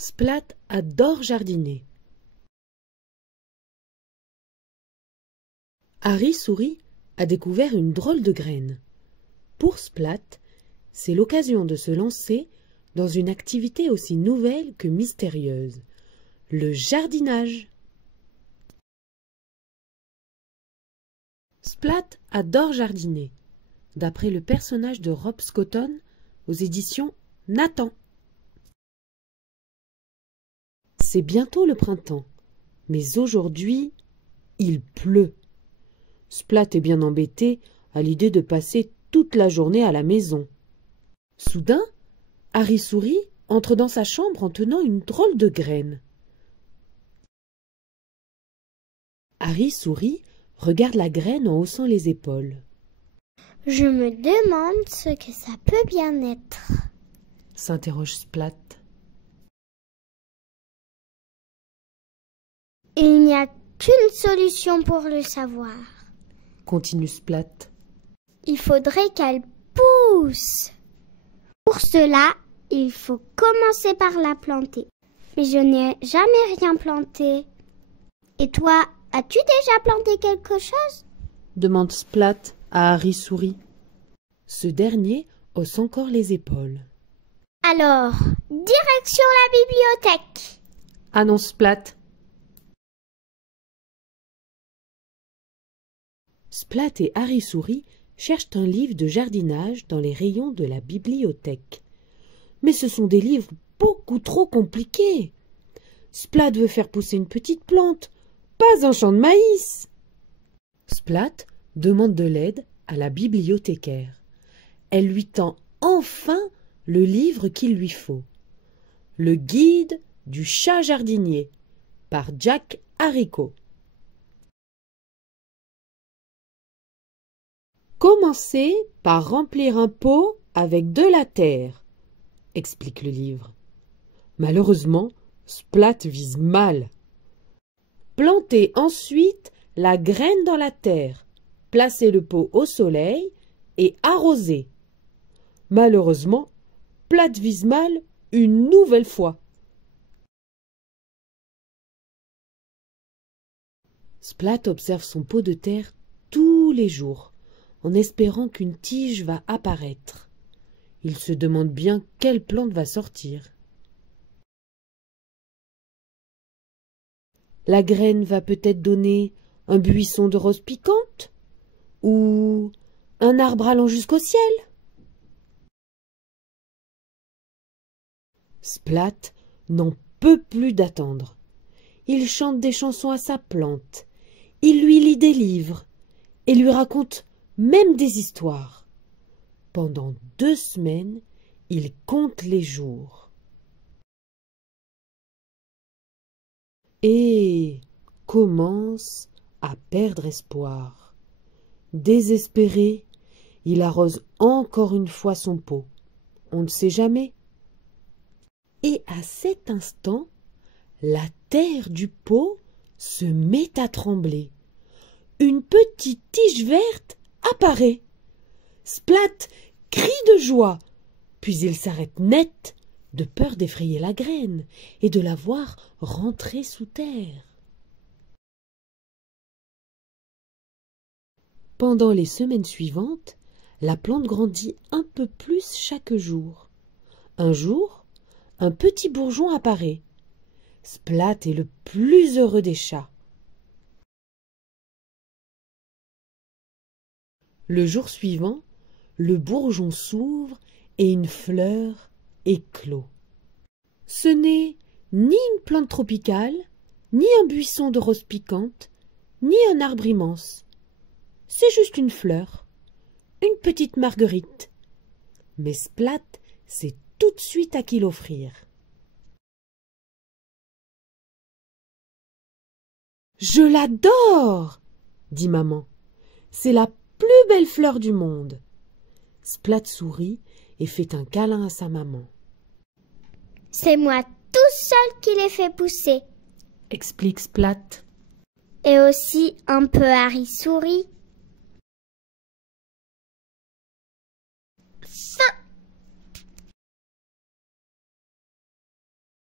Splat adore jardiner. Harry Souris a découvert une drôle de graine. Pour Splat, c'est l'occasion de se lancer dans une activité aussi nouvelle que mystérieuse, le jardinage. Splat adore jardiner, d'après le personnage de Rob Scotton aux éditions Nathan. C'est bientôt le printemps, mais aujourd'hui, il pleut. Splat est bien embêté à l'idée de passer toute la journée à la maison. Soudain, Harry Souris entre dans sa chambre en tenant une drôle de graine. Harry Souris regarde la graine en haussant les épaules. « Je me demande ce que ça peut bien être, » s'interroge Splat. « Il n'y a qu'une solution pour le savoir. » continue Splat. « Il faudrait qu'elle pousse. Pour cela, il faut commencer par la planter. Mais je n'ai jamais rien planté. Et toi, as-tu déjà planté quelque chose ?» demande Splat à Harry Souris. Ce dernier hausse encore les épaules. « Alors, direction la bibliothèque !» annonce Splat. Splat et Harry Souris cherchent un livre de jardinage dans les rayons de la bibliothèque. Mais ce sont des livres beaucoup trop compliqués. Splat veut faire pousser une petite plante, pas un champ de maïs. Splat demande de l'aide à la bibliothécaire. Elle lui tend enfin le livre qu'il lui faut. Le guide du chat jardinier par Jack Haricot. Commencez par remplir un pot avec de la terre, explique le livre. Malheureusement, Splat vise mal. Plantez ensuite la graine dans la terre, placez le pot au soleil et arrosez. Malheureusement, Splat vise mal une nouvelle fois. Splat observe son pot de terre tous les jours, en espérant qu'une tige va apparaître. Il se demande bien quelle plante va sortir. La graine va peut-être donner un buisson de roses piquantes ou un arbre allant jusqu'au ciel. Splat n'en peut plus d'attendre. Il chante des chansons à sa plante, il lui lit des livres et lui raconte même des histoires. Pendant 2 semaines, il compte les jours. Et commence à perdre espoir. Désespéré, il arrose encore une fois son pot. On ne sait jamais. Et à cet instant, la terre du pot se met à trembler. Une petite tige verte apparaît. Splat crie de joie, puis il s'arrête net, de peur d'effrayer la graine et de la voir rentrer sous terre. Pendant les semaines suivantes, la plante grandit un peu plus chaque jour. Un jour, un petit bourgeon apparaît. Splat est le plus heureux des chats. Le jour suivant, le bourgeon s'ouvre et une fleur éclot. Ce n'est ni une plante tropicale, ni un buisson de roses piquantes, ni un arbre immense. C'est juste une fleur, une petite marguerite. Mais Splat sait tout de suite à qui l'offrir. « Je l'adore !» dit maman. « C'est la plus belle fleur du monde. » Splat sourit et fait un câlin à sa maman. « C'est moi tout seul qui l'ai fait pousser, » explique Splat. « Et aussi un peu Harry Souris. »